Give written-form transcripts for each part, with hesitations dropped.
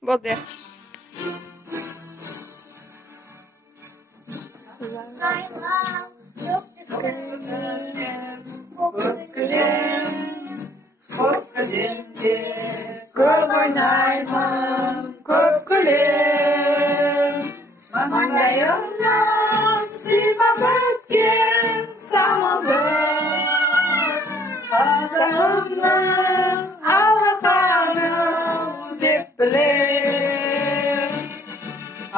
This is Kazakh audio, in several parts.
Води. Көп ойнаймын, көп күлем. Маңдайымнан сипап өткен самалды, қазағымның алақаны деп білем.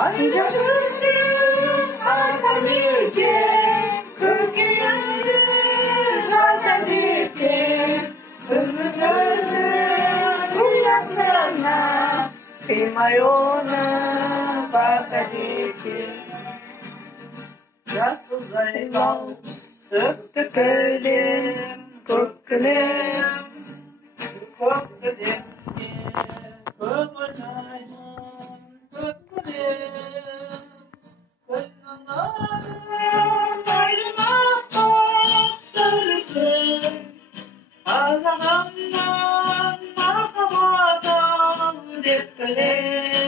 Айда жүрсем айта бекен, көкейімді жарта бекен. Үміт өзі ұясына қимай оны бата бекен. Жасыл жайлау, төкті кілем, көк кілем, көк кілем. Көп ойнаймын, көп күлем. Күннің нұрын айнымақ сөйлесем, қазағымнан махаббатым деп білем.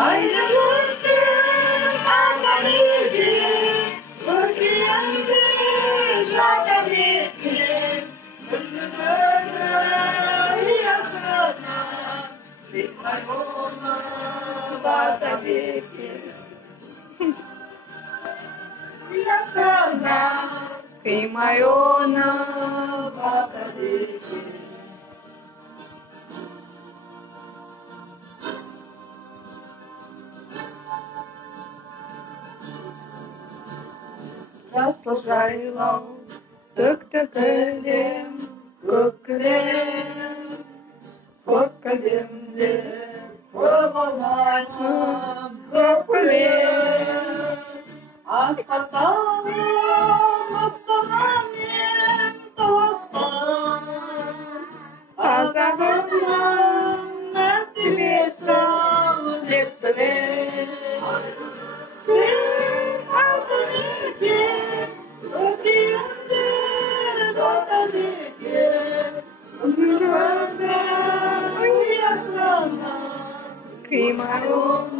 Айда көрсем арман етем, көкейімді жарта бекен. Күннің өзі ұясына қимай оны бата бекен. Ұясына Қимай оны. бата бекен. Жасыл жайлау, төкті кілем, көк кілем, көк кілемде көп ойнаймын, көп күлем. Асқар тауым аспанмен тосқан, қазағымның мәртебесі деп білем. Сен алтын екен, көкейімді жарта бекен. Үміт өзі ұясына Қимай оны.